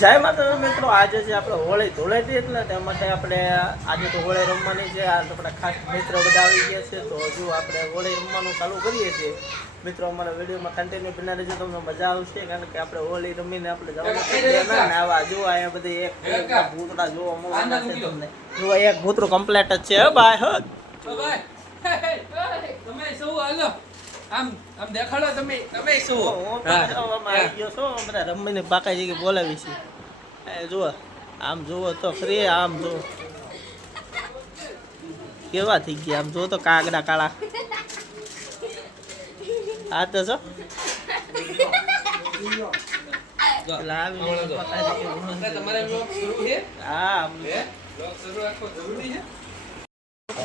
જય માતા મિત્રો, આજે છે આપણે હોળી ધૂળેટી એટલે તે માટે આપણે આજે તો હોળી રમવાની છે. આ આપણા ખાસ મિત્રો બધા આવી ગયા છે, તો હજુ આપણે હોળી રમવાનું ચાલુ કરીએ છીએ. મિત્રો અમારા વિડીયોમાં કન્ટિન્યુ બના રહેજો, તમને મજા આવશે. કારણ કે આપણે હોળી રમીને આપણે જવાનું છે ને આવા જો અહીંયા બધી એક ભૂતડા જોવા મળવાના છે તમને. જો એક ભૂતરું કમ્પ્લીટ જ છે. બાય હો તમે સૌ હાલો આમ દેખાડો તમે શું આવી ગયો છો બધા રમીને બાકાજી કે બોલાવી છે. જુઓ આમ જુઓ તો ફ્રી, આમ જો કેવા થઈ ગયા, આમ જો તો કાગડા કાળા. આ તો જો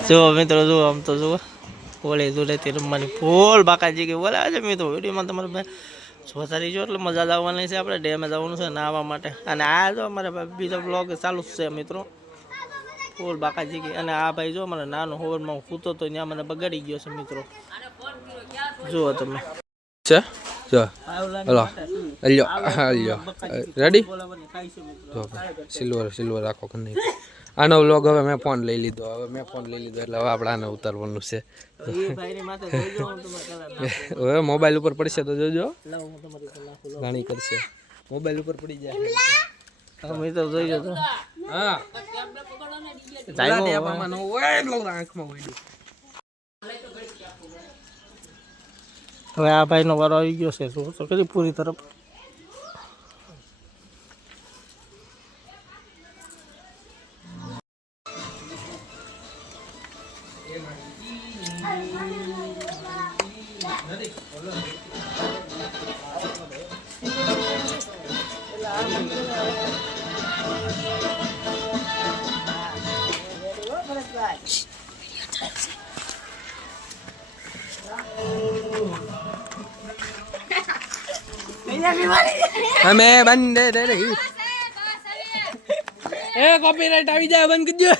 જો મિત્રો જુઓ આમ તો જુઓ હોળી ધૂળેટી રમવાની ફૂલ બાકાજી કે બોલાવે છે. મિત્રો વિડીયોમાં તમારે જોતા રહીજો એટલે મજા જ આવવાની છે. આપણે ડેમે જવાનું છે નાહવા માટે. અને આ જો અમારે બીજો બ્લોગ ચાલુ છે મિત્રો, ફૂલ બાકાજી કે. અને આ ભાઈ જો મને નાનો હોવરમાં હું સૂતો તો ત્યાં મને બગાડી ગયો છે મિત્રો. જુઓ તમે જો હલો અલ્યો અલ્યો રેડી જો સિલ્વર રાખો કને. આનો વ્લોગ હવે મેં ફોન લઈ લીધો એટલે હવે આપણે આને ઉતારવાનું છે. હવે મોબાઈલ ઉપર પડશે તો જોજો, ઘણી કરશે. મોબાઈલ ઉપર પડી જાય મિત્રો જોઈ તો હા હવે આ ભાઈનો વારો આવી ગયો છે. શું તો કરી પૂરી તરફ અમે બંધ દે રહી એ કોપીરાઈટ આવી જાય, બંધ કરજો.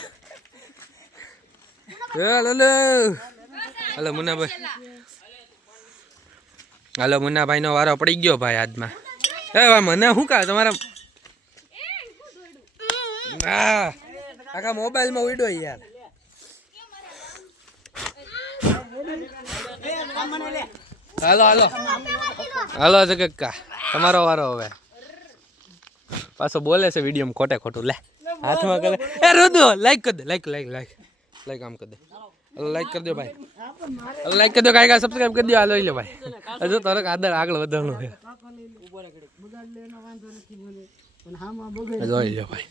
હાલો મુન્નાભાઈ નો વારો પડી ગયો ભાઈ આજમાં. એ મને શું કહે તમારા આખા મોબાઈલ માં ઉડ્યો યાર. હાલો જગક્કા તમારો વારો હવે. પાછો બોલે છે વિડીયો ખોટે ખોટું. લે હાથમાં કરે એ રોદો લાઈક કરી દે, લાઈક આમ કરી દે, લાઈક કરી દો ભાઈ, લાઈક કરી દો, કાંઈ સબસ્ક્રાઈબ કરી દો. હાલો લે ભાઈ, હજુ તારે આદર આગળ વધવાનું છે. જોઈ લો ભાઈ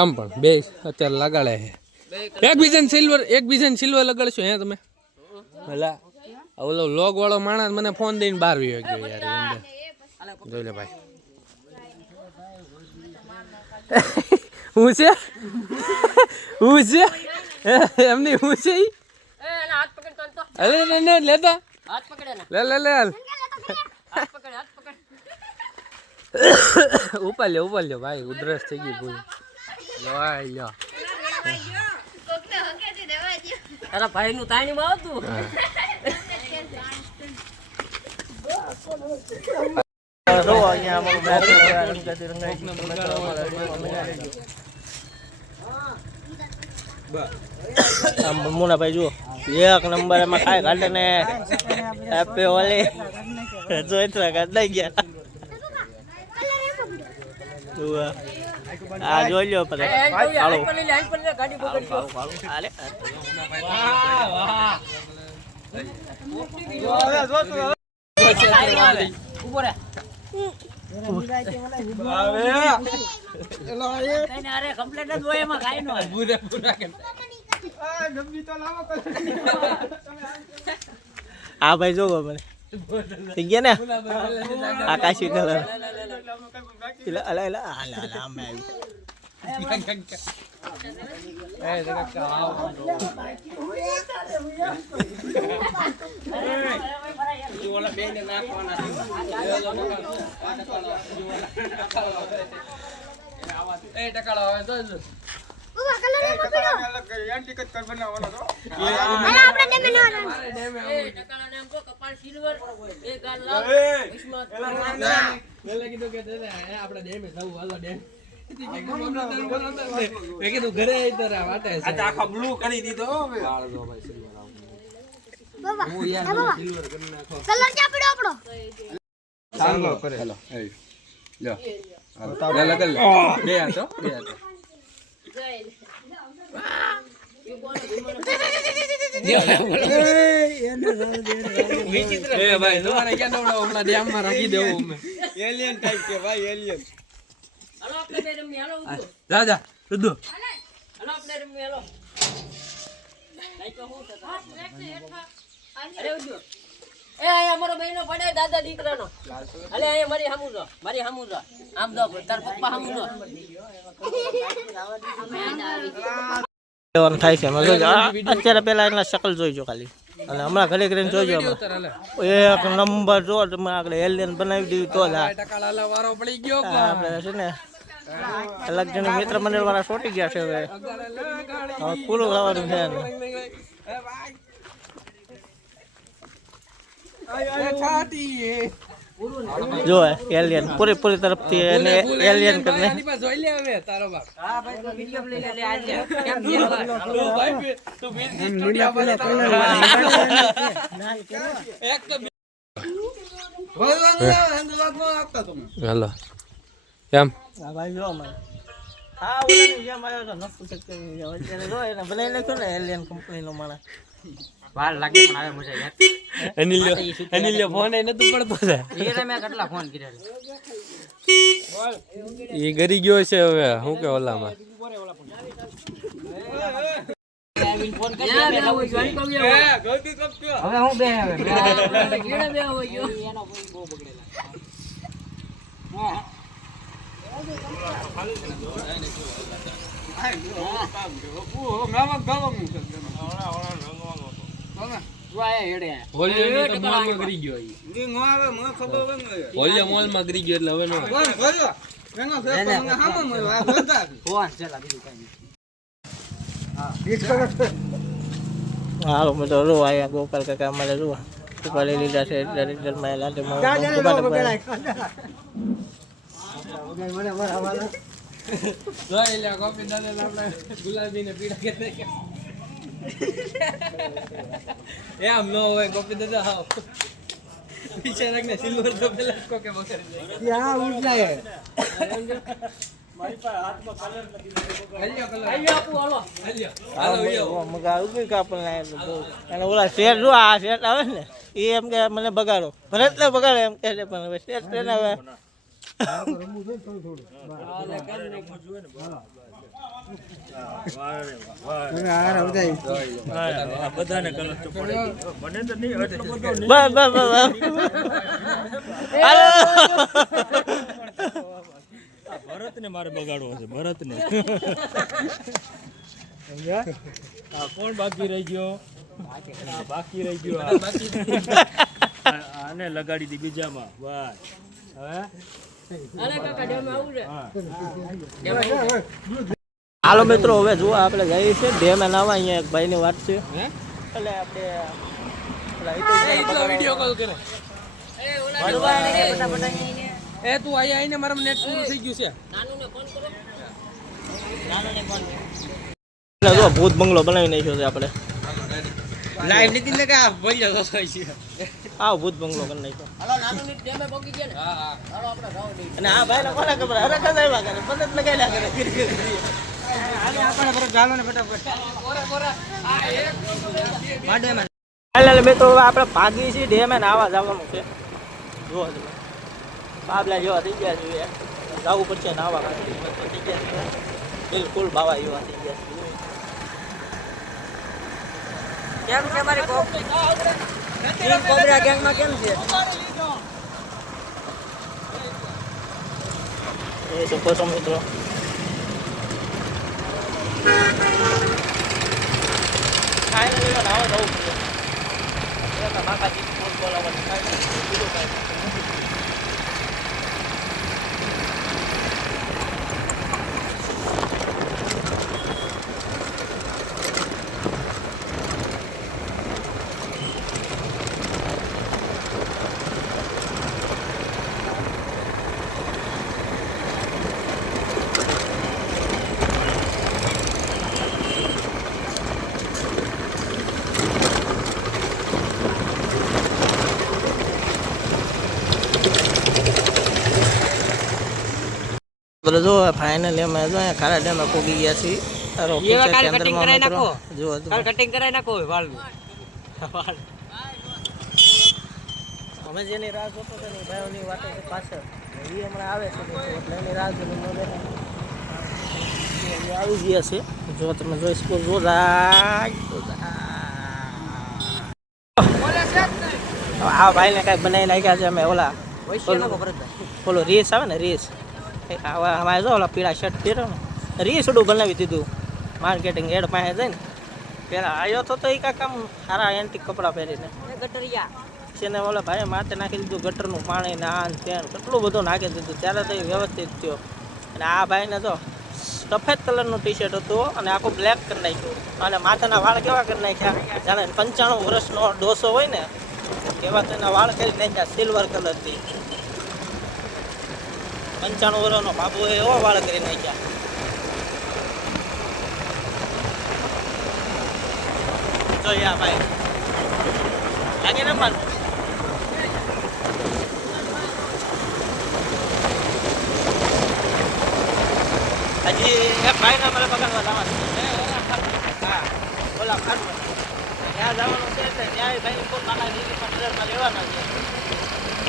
એમ પણ બે અત્યારે લગાડે છે. એકબીજાને સિલ્વર લગાડશો હે તમે? ભલા ઓલો લોગ વાળો માણસ મને ફોન દઈને બહાર ગયો યાર. જોઈ લે ભાઈ હું છે એમની હું છે લેતા લે ઉપર લ્યો ભાઈ, ઉધરસ થઈ ગઈ પૂરી. તારા ભાઈ નું તાણી માં આવતું. મુનાભાઈ જુઓ એક નંબર એમાં ખાય કાઢે ને આપે ઓલી જોઈ કાઢી ગયા. આ જોઈ લો આ ભાઈ જોવો મને થઈ ગયા ને આકાશી કલર. મેં કીધું કે આપણે ડેમે જવું હાલો ડેમ મેં કીધું ઘરે આવી તો વાટે છે આખા બ્લુ કરી દીધો હવે હું યાર સિલ્વર કરી નાખો કલર ક્યાં પડ્યો આપણો ચાલો કરે હેલો લ્યો હાલો લગલ બે હાથો એ ભાઈ તમારે ક્યાં નવડો હમણાં ડેમ માં રાખી દેવું અમે એલિયન ટાઈપ કે ભાઈ એલિયન હાલો આપણે બે રમી હાલો જા જા રુદુ હાલો આપણે રમી હાલો નહીં તો હું થતો અરે ઉજો એ અહીંયા અમારો બહેનો પડે દાદા દીકરાનો અલે અહીંયા મારી સામું જો આમ દો તાર પપ્પા સામું જો લેવાનું થાય છે એમાં જોજો. અત્યારે પહેલા એના શકલ જોઈજો ખાલી અને હમણાં ઘરે કરીને જોઈજો એક નંબર જો તમે આગળ એલિયન બનાવી દીધું તો જ આ ટકાલા વારો પડી ગયો આપણે છે ને અલગ જણ મિત્ર મંડળ વાળા છોટી ગયા છે હવે પૂરું થવાનું છે એનું. જો એલિયન પૂરી તરફથી એને એલિયન કરીને જોઈ લે હવે તારો બાપ હા ભાઈ તો વિડિયો લઈ લે આજે કેમ છે ભાઈ તું બીજ સ્ટુડિયો પર એક તો હેલો કેમ હા ભાઈ જો મને હા ઓલાની જેમ આવ્યો તો નફુ ચક્કરી જો અત્યારે જો એને બનાવી નાખ્યો ને એલિયન કંપનીનો માણસ વાર લાગે પણ આવે મજા યાર અનિલ્યો ફોન એ નતું પડતો છે એ મેં કેટલા ફોન કર્યા એ ગરી ગયો છે હવે હું કે ઓલામાં ફોન કરી હવે હું બે હવે કેડા બે હોય ગયો એનો કોઈ બહુ બગડેલા ઓલિયો મોલ માં ગરી ગયો એટલે હવે નો હાલો મેં તો રો આયા ગોપાલ કાકા અમારે રો ઉપાડી લીધા છે રિઝલ્ટમાં લાગે જોઈ લે કોપી દાદા આપણે ગુલાબી ને પીડા કે એમ નો હોય કોપી દાદા હાવ પીછે રાખને સિલ્વર તો પેલા કોકે બકરી જાય ત્યાં ઉઠાય મારી પાસે હાથમાં કલર નથી કલર આયો આપું હાલો હાલો યો મગા ઉગી કાપણ અને ઓલા શેર જો આ શેર આવે ને એ એમ કે મને બગાડો ભરત ને બગાડો એમ કહે છે પણ હવે શેર છે ને હવે બધાને કલર તો પડે મને તો નહીં બસ હાલો ભરત ને મારે બગાડવો છે ભરત ને કોણ બાકી રહી ગયો બાકી રહી ગયો આને લગાડી દી બીજામાં બસ હવે અરે કાકા ડેમ આવું રે હાલો મિત્રો હવે જુઓ આપણે જઈએ છીએ ડેમે નાવા અહીંયા એક ભાઈની વાત છે એટલે આપણે વિડિયો કોલ કરે એ ઓલા એ તું આયા આઈને મારા નેટ પૂરું થઈ ગયું છે નાનુને ફોન કરો એટલે જો ભૂત બંગલો બનાવી નાખ્યો છે આપણે લાઈવ નીતિ ને કા બોલ્યો તો છે આવ ભૂત બંગલો કરી નાખ્યો હાલો નાનુને ડેમે પોકી ગયા ને હા હા હાલો આપણે જાવ દે અને આ ભાઈને કોને ખબર અરે કદાઈવા કરે પતત લગાડ્યા કરે એટલે મિત્રો હવે આપણે ભાગી છીએ ડેમે નાવા જવાનું છે જુઓ તમે બાબલા જેવા થઈ ગયા છે જવું પડશે નાવા થઈ ગયા છે બિલકુલ બાવા જેવા થઈ ગયા છે કેમ છે મારી કોબરા ગેંગમાં કેમ છે એ શકો છો મિત્રો ફાઇનલી નાવા જવું પડશે બાકાજી ફોન બોલાવવાનું બીજું કાંઈ તો જો ફાઇનલી અમે જો અહીંયા ખારા ડેમમાં પહોંચી ગયા છીએ કેન્દ્રમાં મિત્રો જો કટિંગ કરાવી નાખો વાળનું અમે જેની રાહ જોતો હતો ને ભાઈઓની વાતો છે પાછળ એ હમણાં આવે છે એટલે એની રાહ જોઈને આવી ગયા છે જો તમે જોઈ શકો જો આ ભાઈને કાંઈ બનાવી નાખ્યા છે અમે ઓલા ઓલો રેસ આવે ને રેસ અમારે જો ઓલા પીળા શર્ટ પહેર્યો ને રેસડું બનાવી દીધું માર્કેટિંગ એડ પાસે જઈને પહેલાં આવ્યો તો એ કાંઈક આમ સારા એન્ટિક કપડાં પહેરીને ગટરિયા છે ઓલા ભાઈ માથે નાખી દીધું ગટરનું પાણી ને આ ત્યાં કેટલું બધું નાખી દીધું ત્યારે તો એ વ્યવસ્થિત થયો અને આ ભાઈને તો સફેદ કલરનું ટી શર્ટ હતું અને આખું બ્લેક કરી નાખ્યું અને માથાના વાળ કેવા કરી નાખ્યા જાણે 95 વર્ષનો ડોસો હોય ને એવા તો એના વાળ કરી નાખ્યા સિલ્વર કલરથી 95 વર્ષનો બાબુ એવો વાળ કરી નાખ્યા જોયા ભાઈ લાગે ને પણ હજી એક ભાઈને અમારે પકડવા જવાનું છે હા ઓલા ખાટમાં ત્યાં જવાનું છે એટલે ત્યાં ભાઈ પોતાના દીદી પંદરમાં લેવાના છે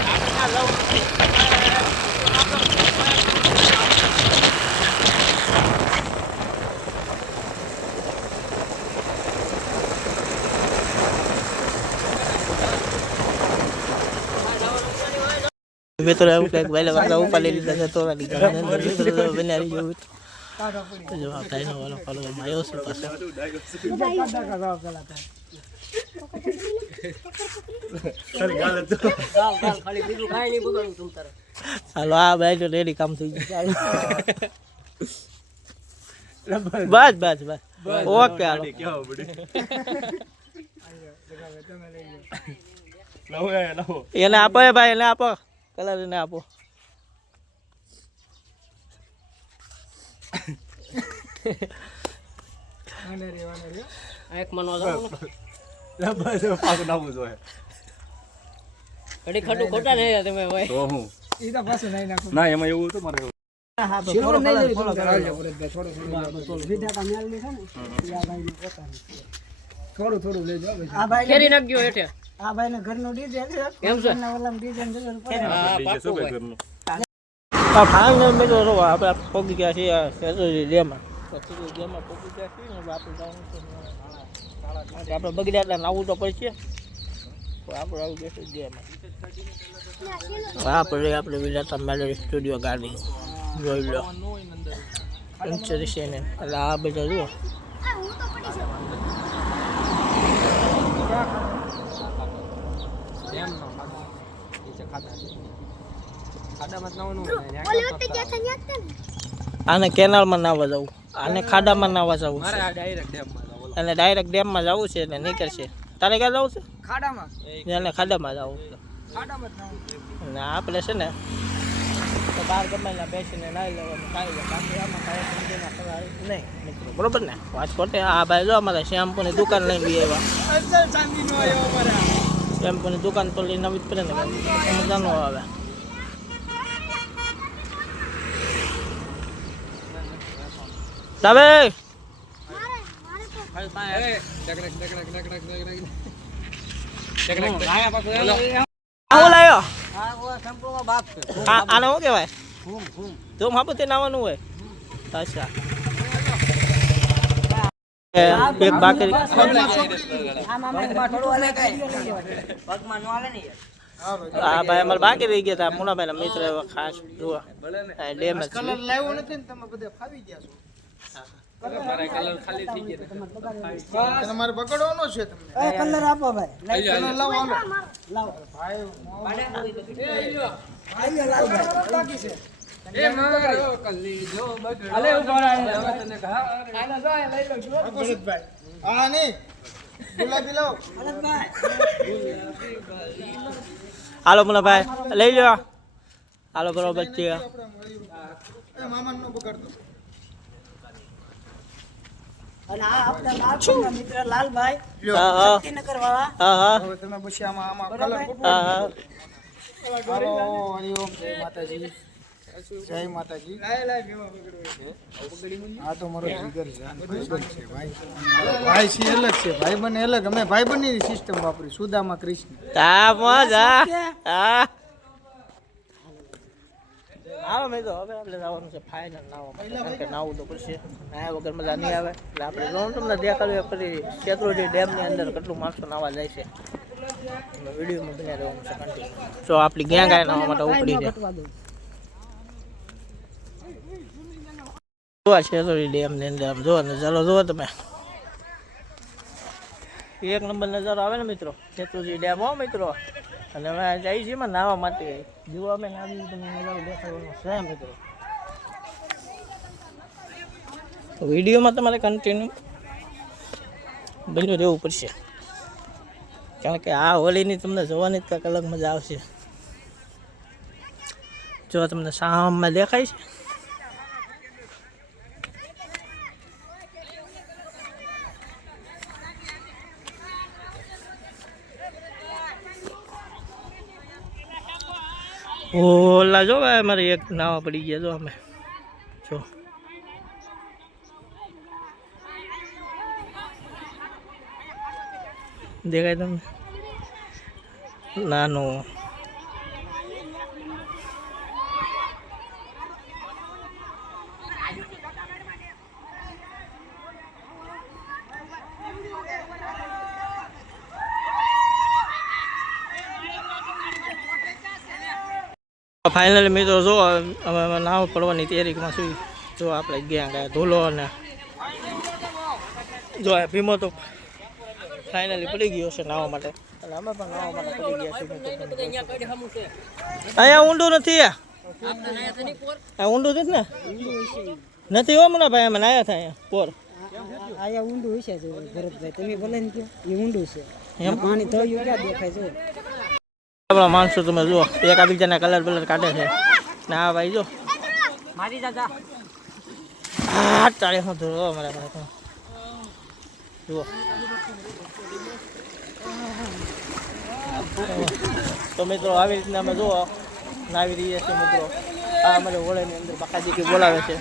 આપણે ત્યાં જવું નથી મિત્રો એવું કંઈક વહેલા વાળા ઉપાડી લીધા છે તોરાની બનાવી જેવું જો આ ભાઈનો વાળો પાડવામાં આવ્યો છે પાછો હાલો આ ભાઈ તો રેડી કામ થઈ ગયું બસ બસ બસ ઓકે હાલો એને આપો ભાઈ એને આપો કલર એને આપો એક મનો ઘડી ખડું ખોટા નહીં તમે ભાઈ ના એમાં એવું હતું મારે ફેરી નાખજો હેઠે આ ભાઈ ને ઘરનું ડીઝલ છે કેમ છે આ ફાઇનલ મિત્રો જો આપણે પહોંચી ગયા છીએ સેજોજી ડેમમાં ડેમમાં પહોંચી ગયા છીએ ને આપણે જવાનું છે આપણે બગડ્યા એટલે નાવું તો પડશે તો આપણે આવી જઈશું ડેમમાં આપણે વિલાતા મેલેરી સ્ટુડિયો ગાડી જોઈ લો ઇન્ચરી છે ને એટલે આ બધા જુઓ આને કેનાલમાં નાવા જવું આને ખાડામાં નાવા જવું છે અને ડાયરેક્ટ ડેમમાં જવું છે એટલે નીકળશે તારે ક્યાં જવું છે એને ખાડામાં જવું છે અને આપણે છે ને તો બહાર ગમેલા બેસીને નાહી લેવાનું ખાઈ લે બાકી આમાં કાંઈ નહીં મિત્રો બરોબર ને રાજકોટ આ ભાઈ જો અમારે શેમ્પૂની દુકાન લઈને બી આવ્યા શેમ્પૂની દુકાન તો લઈને આવી જ પડે ને મજા ન આવે સાબે આવું લાયો આને શું કહેવાય ધૂમ હાપુથી નાવાનું હોય અચ્છા એક બાકરી હા ભાઈ અમારે બાકી રહી ગયા હતા મુનાભાઈ મિત્ર એવા ખાસ જોવા ડેમ જ તમારે પકડવાનો છે તમને કલર આપો ભાઈ કલર લાવો લાવો ભાઈ બાકી છે એ મારો કલ્લી જો અલે ઉભા રહે તને કહા આના જાય લઈ લો જો ભરતભાઈ આ નહીં ગુલાબી લો ભરતભાઈ હાલો મુનાભાઈ લઈ લો હાલો બરોબર છે એ મામા નો પકડતો અને આ આપણા બાળકોના મિત્ર લાલભાઈ શક્તિનગર વાળા હા હવે તમે પછી આમાં કલર હા હાલો હરિઓમ જય માતાજી જય માતાજી. આ તો મારો જીગર છે, આનો ભાઈબંધ છે ભાઈ. ભાઈ છે અલગ છે, ભાઈબંધ અલગ. અમે ભાઈબંધની સિસ્ટમ વાપરી. સુદામા કૃષ્ણ. તા મજા હા આવો મેં તો હવે આપણે જવાનું છે ફાઇનલ નાવા માટે. કારણ કે નાવું તો પડશે, નાયા વગર મજા નહીં આવે. એટલે આપણે લોન તમને દેખાડ્યું ફરી શેત્રુંજી ડેમની અંદર કેટલું માણસો નાવા જાય છે. વિડીયોમાં બન્યા રહેવાનું છે કન્ટિન્યુ. જો આપણી ગેંગ આ નાવા માટે ઉપડી છે. જોવા શેત્રુંજી ડેમની અંદર આમ જો નજારો જુઓ તમે. એક નંબર નજારો આવે ને મિત્રો, શેત્રુંજી ડેમ હો મિત્રો. અને અમે જઈએ છીએ નાવા માટે. જુઓ અમે નાવી તમને નજારો દેખાડવાનો છે મિત્રો. વિડીયોમાં તમારે કન્ટિન્યુ બન્યું રહેવું પડશે, કારણ કે આ હોલીની તમને જોવાની જ કંઈક અલગ મજા આવશે. જો તમને સામમાં દેખાય છે. ઓલા જો ભાઈ અમારે એક નાવા પડી ગયા. જો અમે જો દેખાય તમને નાનું. ફાઇનલી મિત્રો જો અમે નાવ પડવાની તૈયારીમાં છું. જો આપણે ગયા ધૂલો અને જો આ ભીમો તો ફાઇનલી પડી ગયો છે નાવા માટે. અને અમે પણ નાવા માટે પડી ગયા છીએ. અહીંયા ઊંડું નથી, આ ઊંડું નથી ને? નથી હો મને ભાઈ, અમે નાયા હતા અહીંયા પોર. આયા ઊંડું છે ભરતભાઈ, તમે ભલે ને કહો એ ઊંડું છે. એમ પાણી થયું ક્યાં દેખાય છે? આપણા માણસો તમે જુઓ એકાબીજાના કલર બલર કાઢે છે. ના ભાઈ જો મારી દાદા હા તારે હું ધોરો અમારા પાસે જુઓ. તો મિત્રો આવી રીતના અમે જુઓ નાવી રહ્યા છીએ મિત્રો. આ અમારે હોળીની અંદર બાકાજી કે બોલાવે છે.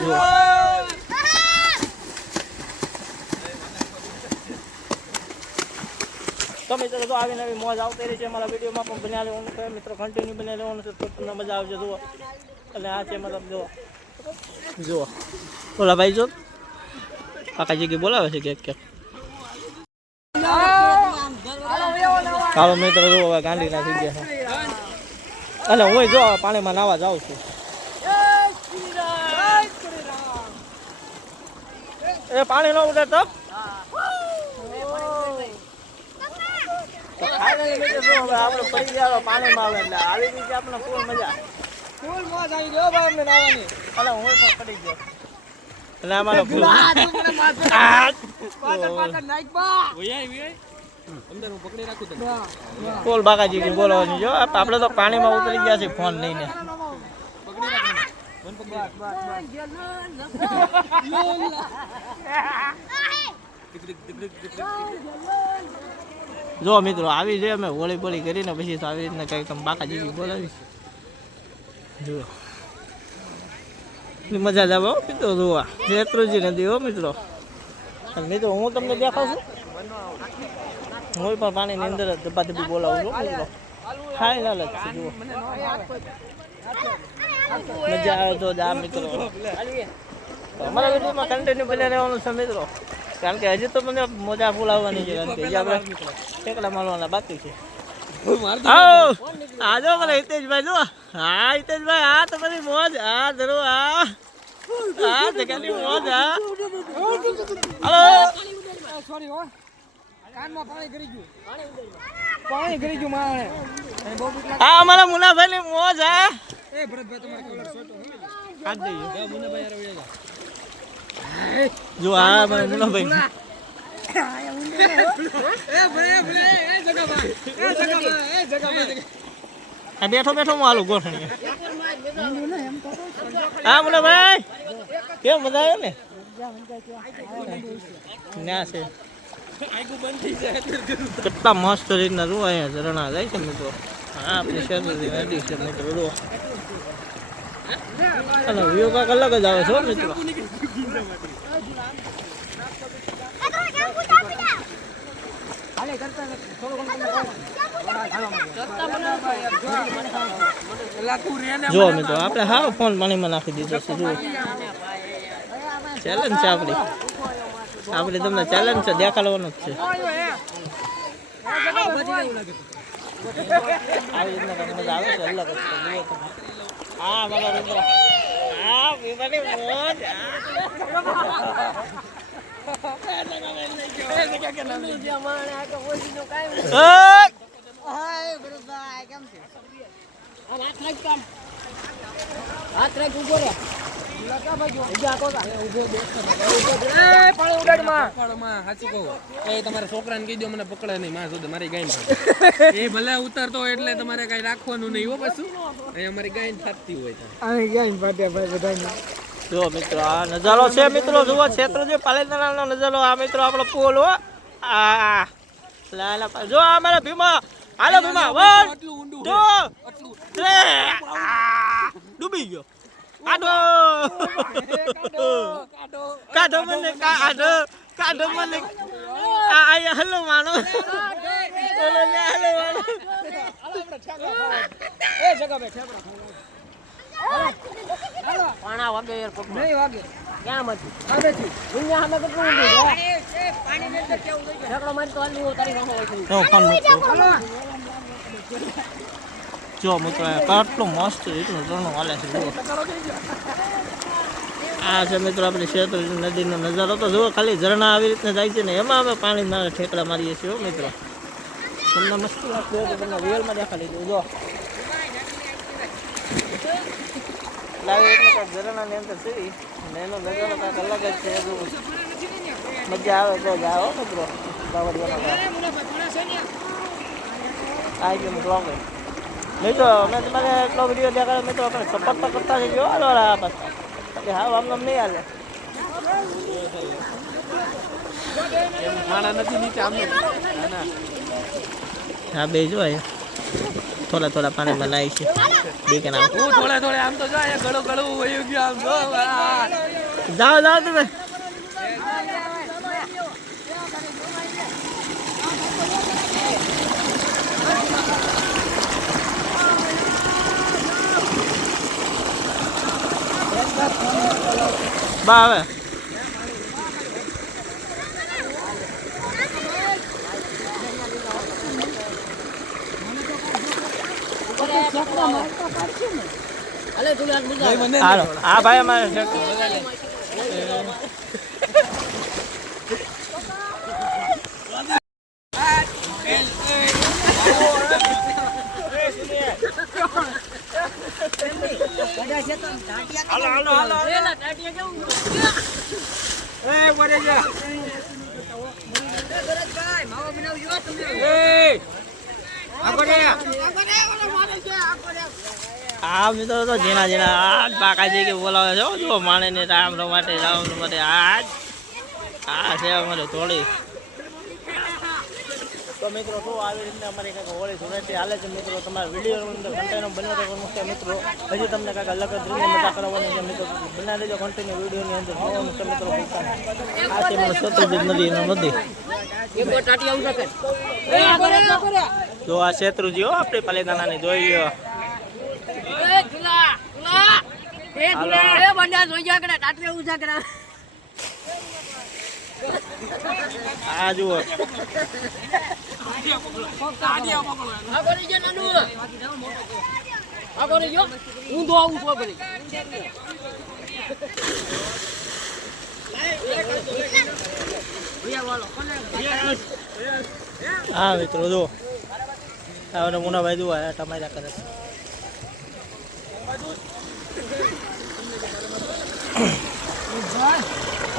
જુઓ તો મિત્રો તો આવી નવી મોજ આવતી રહી છે. અમારા વિડીયોમાં પણ બન્યા રહેવાનું છે મિત્રો, કન્ટિન્યુ બન્યા રહેવાનું છે તો તમને મજા આવશે. જુઓ અને આ છે મતલબ જુઓ જુઓ ઓલા ભાઈ જો કાકાજી કે બોલાવે છે ક્યાંક ક્યાંક. ચાલો મિત્રો જુઓ હવે ગાંધીના થઈ ગયા છે. અને હું જો પાણીમાં નાવા જાઉં છું. એ પાણી ન ઉડે તો આપણે પડી ગયા પાણીમાં આવે એટલે આવી રીતે આપણે ફૂલ મજા. ફૂલ મોજ આવી ગયો ભાઈ અમને નાવાની. અને હું પણ પડી ગયો એટલે અમારો ફૂલ ફૂલ બાકાજી કે બોલવાની. જો આપણે તો પાણીમાં ઉતરી ગયા છે ફોન લઈને. જો મિત્રો આવી છે અમે હોળી બોળી કરીને પછી તો આવી રીતના કંઈક તમે બાકાજી બોલાવીશ. જુઓ મજા જ આવે હો મિત્રો. જોવા શેત્રુંજી નદી હો મિત્રો. અને મિત્રો હું તમને દેખાડું છું, હું પણ પાણીની અંદર ધબ્બા ધબ્બી બોલાવું છું મિત્રો. ફાઇનલ જ છે. જુઓ મજા આવે તો જા મિત્રો. અમારા વિડીયોમાં કન્ટિન્યુ બને રહેવાનું છે મિત્રો, કારણ કે હજી તો મને મોજા ફૂલ આવવાની છે. કારણ કે હજી આપણે ઠેકડા મારવાના બાકી છે. આ જો મને હિતેશભાઈ જો. હા હિતેશભાઈ આ તો બધી મોજ. આ ધરો આ જગાની મોજ. હાલો સોરી હો, કાનમાં પાણી કરી ગયું. પાણી કરી ગયું મારે. આ અમારા મુનાભાઈ ની મોજ. હા એ ભરતભાઈ તમારે કલર સોટો કાઢ દઈએ. જો આ અમારા મુનાભાઈ બેઠો બેઠો હું હાલું ગોઠણી. હા મુનાભાઈ કેમ મજા આવે ને? ના છે કેટલા મસ્ત રીતના રૂ અહીંયા ઝરણા જાય છે મિત્રો. હા આપણી શેરડી નદી છે મિત્રો. રૂ અને વ્યૂ કાંઈક અલગ જ આવે છે હો મિત્રો. જો મિત્રો આપણે હાવ ફોન પાણીમાં નાખી દીધો છે. જુઓ ચેલેન્જ છે આપણી તમને ચેલેન્જ છે દેખાડવાનું જ છે. આવી રીતના કંઈક મજા આવે છે અલગ જ છે. જુઓ તમે હા મારા મિત્રો હા વિમાની મોજ હાથ રાખ ઉભો રે તમારા છોકરાને કહી દો મને પકડે નહીં માં સુધી મારી ગાય એ ભલે ઉતરતો હોય એટલે તમારે કઈ રાખવાનું નહીં હો પાછું અહીં અમારી ગાય થતી હોય જો મિત્રો આ નજારો છે મિત્રો. જુઓ ક્ષેત્રજી પાલેદાણાનો નજારો. આ મિત્રો આપણો પુલ હો. આ લાલા જો આ મારા ભીમા. હાલો ભીમા 1 2 3 ડૂબી ગયો. કાઢો મને કાઢો મને આયા હલો માનો પાણા વાગે યાર પકડો નહીં વાગે ક્યાં મત હવેથી દુનિયા સામે કેટલું ઊંડું છે પાણી ને અંદર કેવું થઈ ગયું ઢગલો મારી તો આલુ તારી વાહો હોય છે જો મિત્રો કેટલું મસ્ત એટલું ઝરણું હાલે છે. જુઓ આ છે મિત્રો આપણી ક્ષેત્રજી નદીનો નજારો. તો જુઓ ખાલી ઝરણા આવી રીતના જાય છે ને એમાં અમે પાણી મારે ઠેકડા મારીએ છીએ મિત્રો. તમને મસ્તી લાગતી હોય તો તમને રિયલમાં દેખાડી દઉં. જો લાવી એટલે કાંઈક ઝરણાની અંદર છે ને એનો નજારો કાંઈક અલગ જ છે. મજા આવે તો જ આવો મિત્રો આ ગયો બ્લોગ. મિત્રો અમે તમારે એટલો વિડીયો દેખાડો મિત્રો આપણે સપોર્ટ તો કરતા થઈ ગયો હાલો આ પાછા એટલે હા આમ નહીં હાલે. માણા નથી નીચે આમ હા બે જો થોડા થોડા પાણીમાં નાય છે દેખે ના થોડે થોડે આમ તો જો ગળું ગળું વયું ગયું આમ જો જાઓ જાઓ તમે. બા હવે અલે તું યાર મજા હાલો હા ભાઈ અમારે હાલો હાલો હાલો એલા ટાટિયા કેવું એ વરે જા ભરતભાઈ માવો બનાવજો તમે એ આગળ આ મિત્રો તો ઝીણા ઝીણા આ બાકાજી કે બોલાવે છે જો માણે ને રામ રમાટે આ છે અમારે થોડી. તો મિત્રો શું આવી રીતના અમારી કાંઈક હોળી ધૂળેટી હાલે છે મિત્રો. તમારા વિડીયો અંદર કન્ટેન્ટ બનાવવાનું છે મિત્રો. હજી તમને કાંઈક અલગ જ રીતે મજા કરવાની છે મિત્રો. બનાવી દેજો કન્ટિન્યુ વિડીયોની અંદર જોવાનું છે મિત્રો. આ છે મારો ક્ષેત્રજી નદીનો નદી. એક બો ટાટિયા ઉભા કર જો આ ક્ષેત્રજી હો આપણે પાલેદાણાની જોઈ લો. એ ઝુલા ઝુલા એ ઝુલા એ બંડા જોઈ જા કરે ટાટિયા ઉભા કર આ જુઓ આ કરી જે નાનુ આ કરી જો ઊંધો આવું છો કરી હા મિત્રો જો આ મુનાભાઈ જુઓ ટમાટા કરે છે.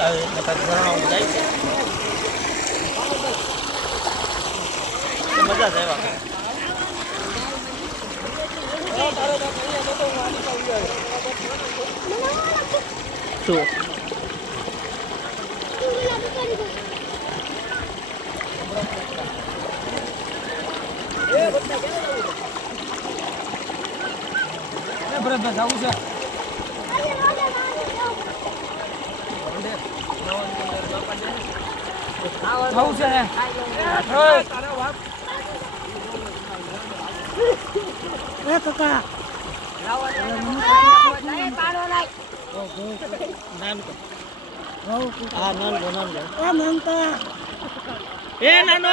આવી રીતના કાંઈક ઝરણાઓ જાય છે. મજા જ આવ્યા. શું ભરતભાઈ જાવું છે થવું છે ને એ કાકા હા નાનકો નાનકો એ મમતા એ નાનો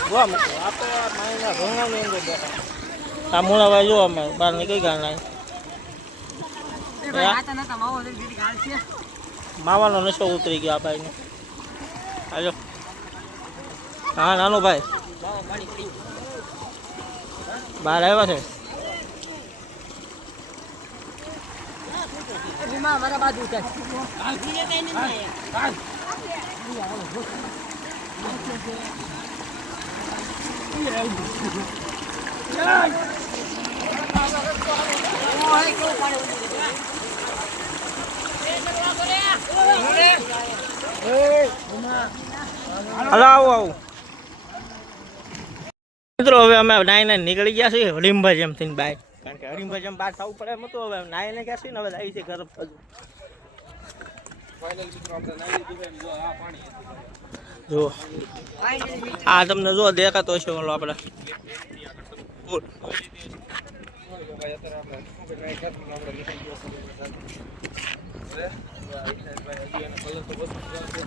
જોવા મૂકો આપણે માઈના ભોંગાની અંદર બેઠા આ મૂળાભાઈ જો અમે બહાર નીકળી ગયા નાઈ માવાનો નશો ઉતરી ગયો આ ભાઈને હાલો હા નાનો ભાઈ બહાર આવ્યા છે મારા બાજુ છે હાલો આવો આવો મિત્રો હવે અમે નાઈને નીકળી ગયા છીએ હરીમભાઈ જેમ થઈને બાય કારણ કે હરીમભાઈ જેમ બહાર થવું પડે એમ હતું હવે નાઈને ગયા છીએ ને હવે આવી છે ઘર બાજુ જો આ તમને જો દેખાતો હશે ઓલો આપણે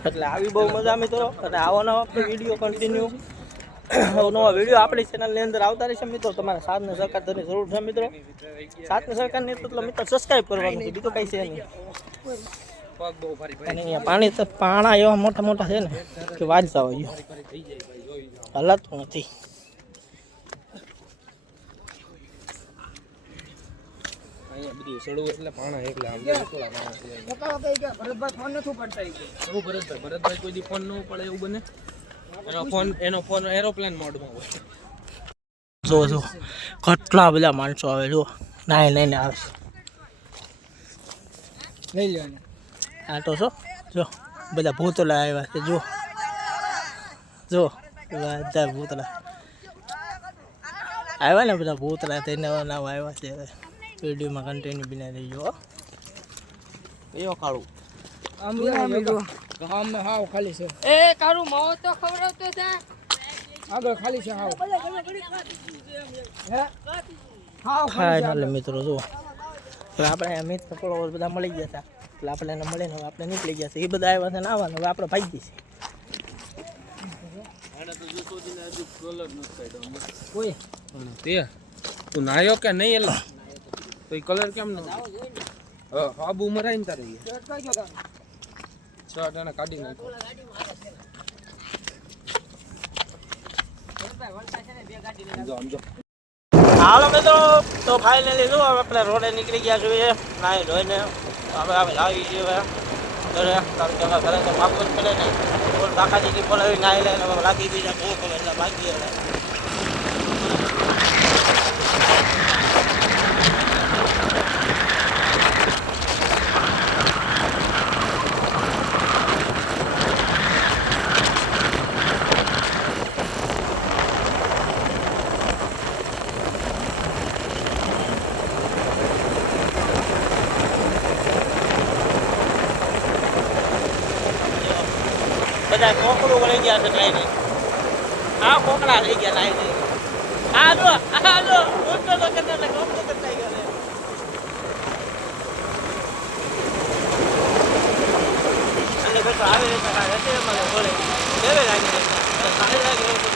એટલે આવી બહુ મજા મિત્રો અને આવો નવો આપણે વિડીયો કન્ટિન્યુ નવા વિડીયો આપણી ચેનલની અંદર આવતા રહેશે મિત્રો તમારા સાથ ને સહકાર ની જરૂર છે મિત્રો સાથ ને સહકાર નહીં તો મિત્રો સબસ્ક્રાઈબ કરવાનું છે બીજું કઈ છે નહીં અને અહીંયા પાણી તો પાણા એવા મોટા મોટા છે ને કે વાંચતા હોય હલાતું નથી ભરતભાઈ કોઈ દી ફોન ન પડે એવું બને એનો ફોન એરોપ્લેન મોડમાં હોય જો જો કેટલા બધા માણસો આવે જો નાઈ નાઈને આવે લઈ લો આ તો જો બધા ભૂતલા આવ્યા છે જો જો બધા ભૂતલા આવ્યા ને બધા ભૂતલા તે નવા નવા આવ્યા છે વિડીયોમાં કન્ટિન્યુ બિના રહીજો એવો કાળું ગામ હાવ ખાલી છે એ કારું માવો તો ખવડાવતો છે આગળ ખાલી છે હાવ હા એટલે મિત્રો જો આપણે મિત્ર ફોલોવર બધા મળી ગયા હતા એટલે આપણે એને મળીને હવે આપણે નીકળી ગયા છે એ બધા આવ્યા છે ને આવવાનું હવે આપણે ભાગી છે કોઈ તે તું નાયો કે નહીં એલો તો એ કલર કેમ નો આબુ મરાઈ ને તારે શર્ટ એને કાઢી નાખ્યો હાલો મિત્રો તો ફાઇનલી જો હવે આપણે રોડે નીકળી ગયા છીએ નાઈ ધોઈને હવે આપણે આવી છીએ હવે ઘરે કારણ કે હવે ઘરે તો ભાગવું જ પડે ને બોલ કાકાજીની બોલાવી નાઈ લઈને હવે લાગી બીજા ભૂખ હવે એટલે ભાગીએ હવે બધા કોકડું વળી ગયા છે નાઈને આ કોકડા થઈ ગયા નાઈને આ જો ઊંચો તો કેટલા કોકડું કરતા ગયો ને અને બેટો આવી રીતે રહેશે મને બોલે કેવે લાગી સારી લાગી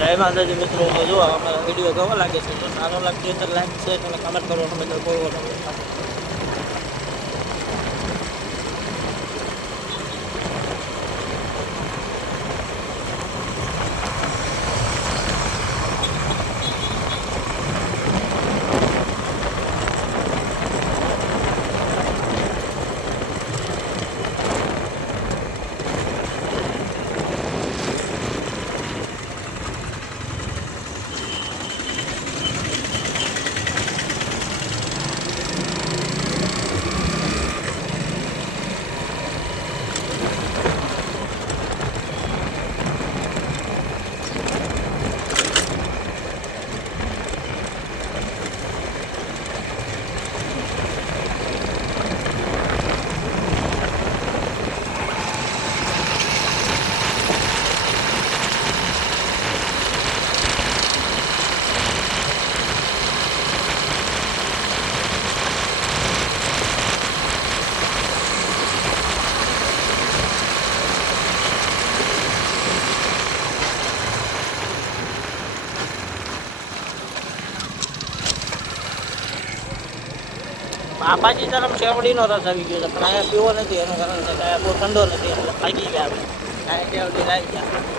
જય માતાજી મિત્રો જો અમારા વિડીયો કેવો લાગે છે તો સારો લાગે તો લાઈક શેર અને કમેન્ટ કરવાનું મિત્રો બોલવાનું આ પાછી તરફ શેવડીનો રસ આવી ગયો છે પણ અહીંયા પીવો નથી એનું કારણ છે કે અહીંયા બહુ ઠંડો નથી એટલે ભાગી ગયા આપણે અહીંયા શેવડી લાવી ગયા.